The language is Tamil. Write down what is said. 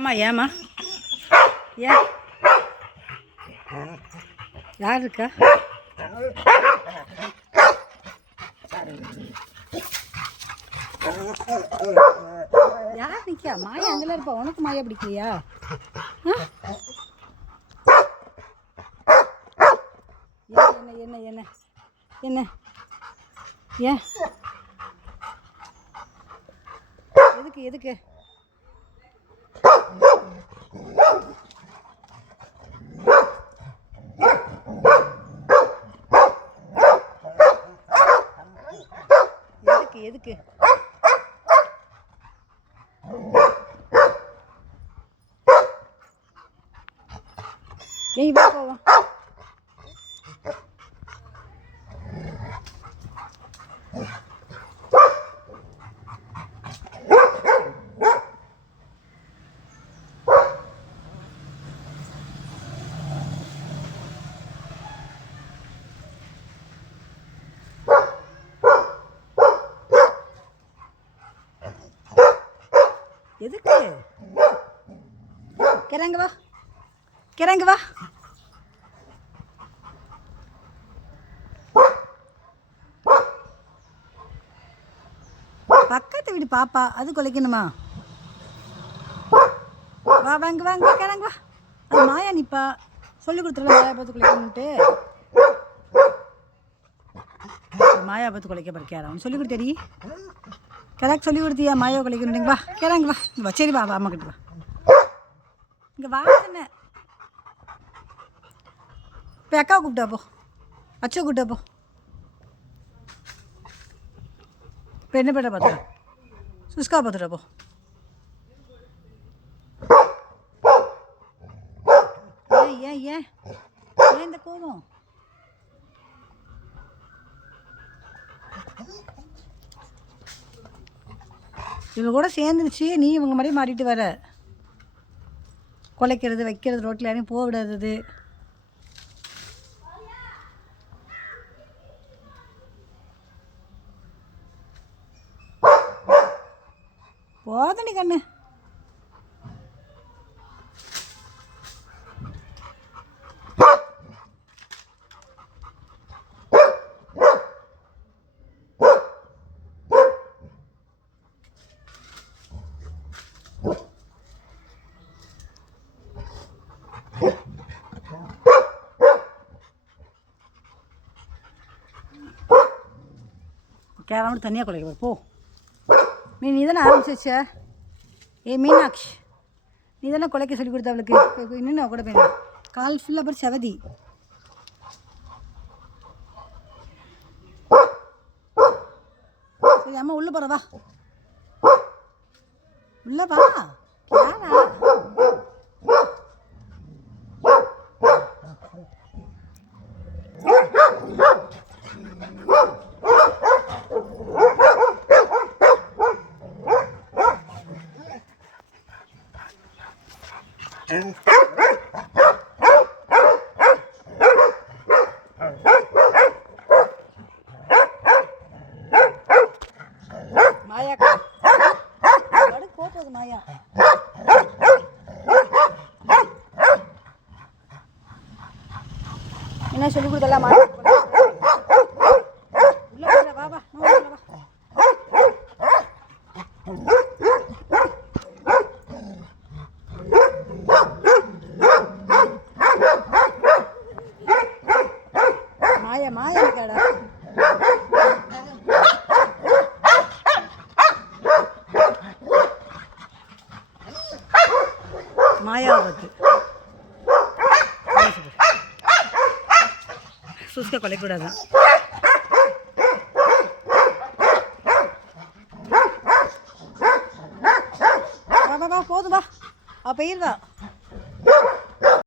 ஆமாம் ஏம்மா? ஏன்? யார் இருக்கா? யார் நிற்கா மாயா அங்கெல்லாம் இருப்பா. உனக்கு மாயா பிடிக்கலையா? ஆ? என்ன என்ன என்ன? என்ன? ஏன்? எதுக்கு எதுக்கு? எதுக்கு எதுக்கு? நீ வா போவோம் எதுக்கு? கிறங்க வா. கிறங்க வா. பக்கத்து வீடு பாப்பா அது குலைக்கணுமா? வா வாங்க வாங்க கிறங்க வா. அது மாயா நிப்பா. சொல்லி கொடுத்துருவா மாயா பார்த்து குலைக்கணுன்ட்டு மாயா பார்த்து குலைக்க பறிக்காரா சொல்லி கொடுத்தடி. கிழக்கு சொல்லி கொடுத்தியா மாயோ குலைக்கணும் வா கிழங்கு வா. இங்க வா சரி வா வா அம்மா கிட்ட வா. இங்கே வா என்ன போய் அக்கா கூப்பிட்டா போ. அச்சோ கூப்பிட்டா போ. இப்போ என்ன பேட்டா பார்த்துடா சுஸ்கா பார்த்துடா போ. ஏன் ஏன் ஏன்? ஏன் இந்த கோபம் இவங்க கூட சேர்ந்துருச்சு. நீ இவங்க மாதிரி மாறிட்டு வர. குலைக்கிறது வைக்கிறது ரோட்டில் யாரையும் போக விடாதது. போதடி கண்ணு. கேரளாவோட தனியாக குலைக்க போ. மீன் நீ தானே ஆரம்பிச்சு ஏ மீனாட்சி நீ தானே குலைக்க சொல்லி கொடுத்த அவளுக்கு. இன்னும் கூட போயிடலாம் கால் ஃபுல்லாக அப்புறம் செவதி சரி அம்மா உள்ளே போகிறவா உள்ளே வா யாரா மாயா படுக்கு போட்டது மாயா. என்ன சொல்லி கொடுத்தலாம் மாயா? மாயா மாயா இருக்காடா. மாயாவத்து சுஸ்க கொலைக்கூடாதான் வா வா வா போதும்